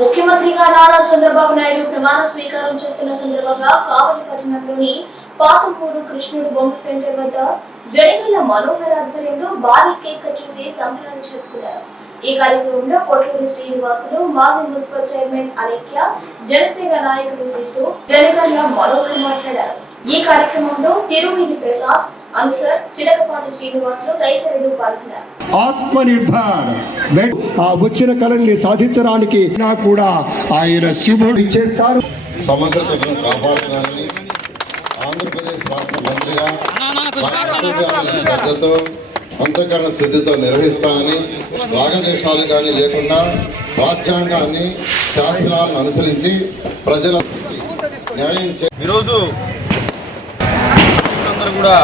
ముఖ్యమంత్రిగా నారా చంద్రబాబు నాయుడు ప్రమాణ స్వీకారం చేస్తున్న సందర్భంగా కావలి పట్టణంలోని పాతంపూరు కృష్ణుడు బొమ్మ సెంటర్ వద్ద జయగల్ల మనోహర్ ఆధ్వర్యంలో భారీ కేక్ కట్ చూసి సంబరాలు జరుపుకున్నారు. ఈ కార్యక్రమంలో కొట్లూరి శ్రీనివాసులు మాజీ మున్సిపల్ చైర్మన్ అలేఖ్య జనసేన నాయకుడు సిద్ధు జనగల్ల మనోహర్ మాట్లాడారు. ఈ కార్యక్రమంలో తిరువీధి ప్రసాద్ అన్సర్ చిలకపాటి శ్రీనివాసులు తదితరులు పాల్గొన్నారు. ఆత్మనిర్భర్. ఆ వచ్చిన కళల్ని సాధించడానికి నా కూడా ఆయన శివుడు ఇచ్చేస్తారు సమగ్రతను కాపాడడానికి ఆంధ్రప్రదేశ్ రాష్ట్ర మంత్రిగా సాంస్కృతిక శ్రద్ధతో అంతఃకరణ శుద్ధితో నిర్వహిస్తానని రాగదేశాలు కానీ లేకుండా రాజ్యాంగాన్ని శాసనాలను అనుసరించి ప్రజల న్యాయం చే ఈరోజు కూడా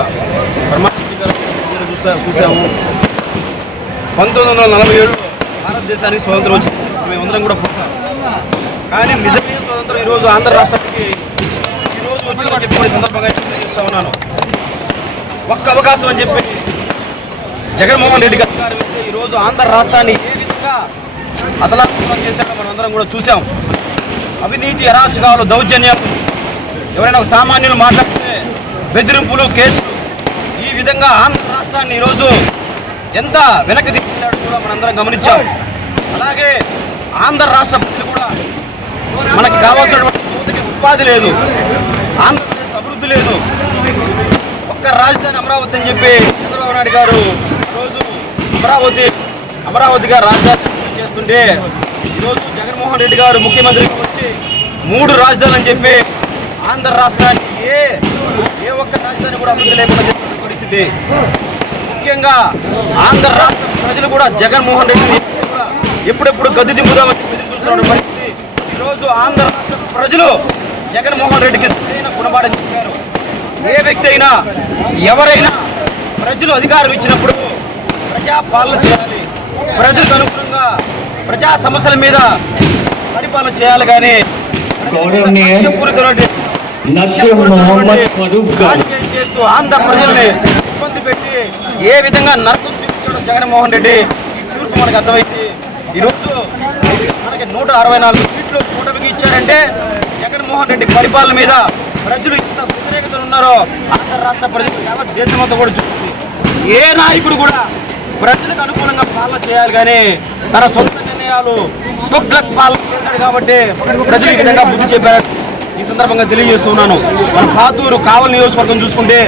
ప్రమాణ చూస్తా చూసాము. పంతొమ్మిది వందల నలభై ఏడు భారతదేశానికి స్వతంత్రం వచ్చింది. మేమందరం కూడా పుట్టాం కానీ నిజమైన స్వతంత్రం ఈరోజు ఆంధ్ర రాష్ట్రానికి ఈరోజు వచ్చిందని చెప్పి సందర్భంగా తెలియజేస్తా ఉన్నాను. ఒక్క అవకాశం అని చెప్పి జగన్మోహన్ రెడ్డి గారు అధికారం ఇస్తే ఈరోజు ఆంధ్ర రాష్ట్రాన్ని ఏ విధంగా అతలాకుతలం చేశాడో మనం అందరం కూడా చూసాం అవినీతి అరాచకాలు దౌర్జన్యం ఎవరైనా ఒక సామాన్యులు మాట్లాడితే బెదిరింపులు కేసులు. ఈ విధంగా ఆంధ్ర రాష్ట్రాన్ని ఈరోజు ఎంత వెనక్కి తీసుకున్నాడు కూడా మనందరం గమనించాం. అలాగే ఆంధ్ర రాష్ట్ర ప్రజలు కూడా మనకి కావాల్సినటువంటి ఉపాధి లేదు. ఆంధ్రప్రదేశ్ అభివృద్ధి లేదు. ఒక్క రాజధాని అమరావతి అని చెప్పి చంద్రబాబు నాయుడు గారు రోజు అమరావతి అమరావతిగా రాజధాని చేస్తుంటే ఈరోజు జగన్మోహన్ రెడ్డి గారు ముఖ్యమంత్రిగా వచ్చి మూడు రాజధానులు అని చెప్పి ఆంధ్ర రాష్ట్రానికి ఏ ఏ ఒక్క రాజధాని కూడా అభివృద్ధి లేకుండా పరిస్థితి ముఖ్యంగా ఆంధ్ర రాష్ట్ర ప్రజలు కూడా జగన్మోహన్ రెడ్డిని ఎప్పుడెప్పుడు గద్దె దింపుదామని చెప్పి చూస్తున్న పరిస్థితి ఈరోజు ఆంధ్ర రాష్ట్ర ప్రజలు జగన్మోహన్ రెడ్డికి సరైన గుణపాఠం చెప్పారు. ఏ వ్యక్తి అయినా ఎవరైనా ప్రజలు అధికారం ఇచ్చినప్పుడు ప్రజా పాలన చేయాలి. ప్రజలకు అనుగుణంగా ప్రజా సమస్యల మీద పరిపాలన చేయాలి కానీ గౌరవనీయ రాజకీయం చేస్తూ ఆంధ్ర ప్రజల్ని ఇబ్బంది పెట్టి ఏ విధంగా నరకం చూపించడం జగన్మోహన్ రెడ్డి? ఈ తీర్పు మనకు అర్థమైంది. ఈరోజు మనకి నూట అరవై నాలుగు సీట్లు కూటమికి ఇచ్చారంటే జగన్మోహన్ రెడ్డి పరిపాలన మీద ప్రజలు ఎంత వ్యతిరేకత ఉన్నారో ఆంధ్ర రాష్ట్ర ప్రజలు యావత్ దేశమంతా కూడా చూస్తుంది. ఏ నాయకుడు కూడా ప్రజలకు అనుకూలంగా పాలన చేయాలి కానీ తన సొంత నిర్ణయాలు తుగ్లక్ పాలన చేశాడు కాబట్టి ప్రజలు ఈ విధంగా బుద్ధి చెప్పారు ఈ సందర్భంగా తెలియజేస్తున్నాను. మన పాతూరు కావలి నియోజకవర్గం చూసుకుంటే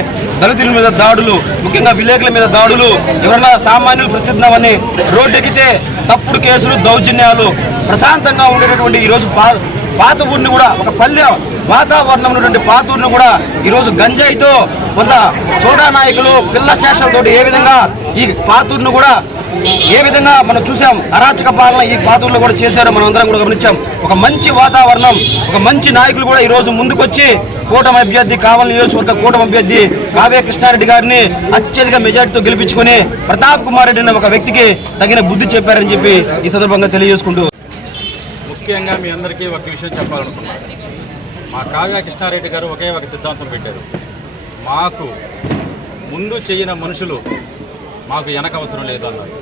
దళితుల మీద దాడులు ముఖ్యంగా విలేకరుల మీద దాడులు ఎవరైనా సామాన్యులు ప్రసిద్ధమని రోడ్డెక్కితే తప్పుడు కేసులు దౌర్జన్యాలు ప్రశాంతంగా ఉండేటటువంటి ఈరోజు పా పాత ఊరిని కూడా ఒక పల్లె వాతావరణం ఉన్నటువంటి పాత ఊరిని కూడా ఈరోజు గంజాయితో కొంత చోడా నాయకులు పిల్ల శేషాలతో ఏ విధంగా ఈ పాతూరును కూడా ఏ విధంగా మనం చూసాం అరాచక పాలన ఈ పాత్రలో కూడా చేశారో మనం అందరం కూడా గమనించాం. ఒక మంచి వాతావరణం ఒక మంచి నాయకులు కూడా ఈరోజు ముందుకొచ్చి కూటమి అభ్యర్థి కావలి నియోజకవర్గ కూటమి అభ్యర్థి కావ్య కృష్ణారెడ్డి గారిని అత్యధిక మెజార్టీతో గెలిపించుకుని ప్రతాప్ కుమార్ రెడ్డి అనే ఒక వ్యక్తికి తగిన బుద్ధి చెప్పారని చెప్పి ఈ సందర్భంగా తెలియజేసుకుంటూ ముఖ్యంగా మీ అందరికీ ఒక విషయం చెప్పాలనుకున్నాను. మా కావ్య కృష్ణారెడ్డి గారు ఒకే ఒక సిద్ధాంతం పెట్టారు. మాకు ముందు చేయని మనుషులు మాకు వెనక అవసరం లేదు అన్నారు.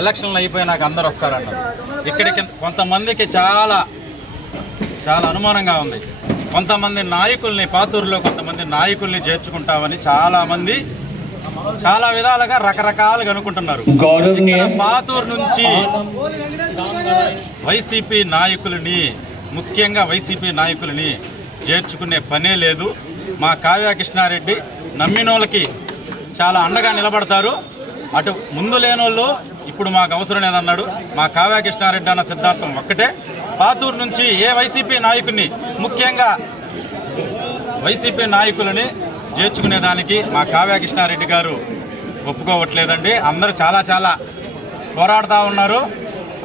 ఎలక్షన్లు అయిపోయినాక అందరు వస్తారన్నారు. ఇక్కడికి కొంతమందికి చాలా చాలా అనుమానంగా ఉంది. కొంతమంది నాయకుల్ని పాతూరులో కొంతమంది నాయకుల్ని చేర్చుకుంటామని చాలామంది చాలా విధాలుగా రకరకాలుగా అనుకుంటున్నారు. పాతూరు నుంచి వైసీపీ నాయకులని ముఖ్యంగా వైసీపీ నాయకులని చేర్చుకునే పనే లేదు. మా కావ్య కృష్ణారెడ్డి నమ్మినోళ్ళకి చాలా అండగా నిలబడతారు. అటు ముందు లేనోళ్ళు ఇప్పుడు మాకు అవసరం లేదన్నాడు. మా కావ్య కృష్ణారెడ్డి అన్న సిద్ధాంతం ఒక్కటే. పాతూరు నుంచి ఏ వైసీపీ నాయకుడిని ముఖ్యంగా వైసీపీ నాయకులని చేర్చుకునేదానికి మా కావ్య కృష్ణారెడ్డి గారు ఒప్పుకోవట్లేదండి. అందరూ చాలా చాలా పోరాడుతూ ఉన్నారు.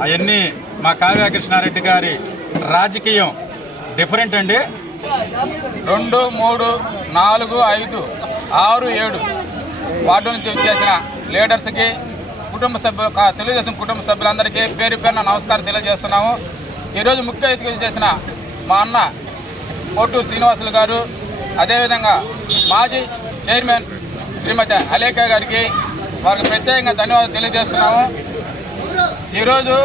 అవన్నీ మా కావ్యకృష్ణారెడ్డి గారి రాజకీయం డిఫరెంట్ అండి. రెండు మూడు నాలుగు ఐదు ఆరు ఏడు వార్డు నుంచి చేసిన లీడర్స్కి కుటుంబ సభ్యులు తెలుగుదేశం కుటుంబ సభ్యులందరికీ పేరు పేరున నమస్కారం తెలియజేస్తున్నాము. ఈరోజు ముఖ్య అతిథి చేసిన మా అన్న కోటూరు శ్రీనివాసులు గారు అదేవిధంగా మాజీ చైర్మన్ శ్రీమతి అలేఖ గారికి వారికి ప్రత్యేకంగా ధన్యవాదాలు తెలియజేస్తున్నాము. ఈరోజు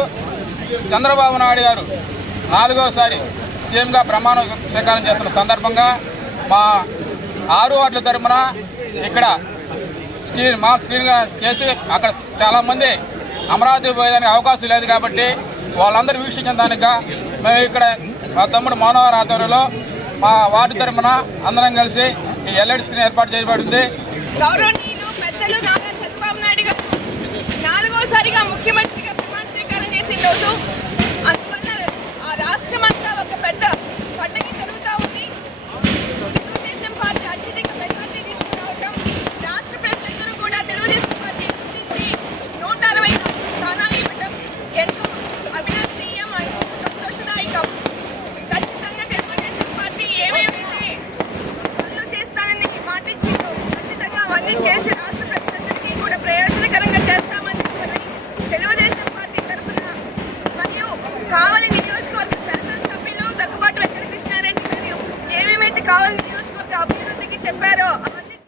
చంద్రబాబు నాయుడు గారు నాలుగోసారి సీఎంగా ప్రమాణ స్వీకారం చేస్తున్న సందర్భంగా మా ఆరు వార్డుల తరఫున ఇక్కడ స్క్రీన్ మా స్క్రీన్గా చేసి అక్కడ చాలామంది అమరావతి పోయేదానికి అవకాశం లేదు కాబట్టి వాళ్ళందరూ వీక్షించిన మేము ఇక్కడ మా తమ్ముడు మానవారి ఆధ్వర్యంలో మా వార్డు తరఫున అందరం కలిసి ఈ ఎల్ఐడి స్క్రీన్ ఏర్పాటు చేయబడింది. ముఖ్యమంత్రిగా ప్రమాణ స్వీకారం చేసిన రోజు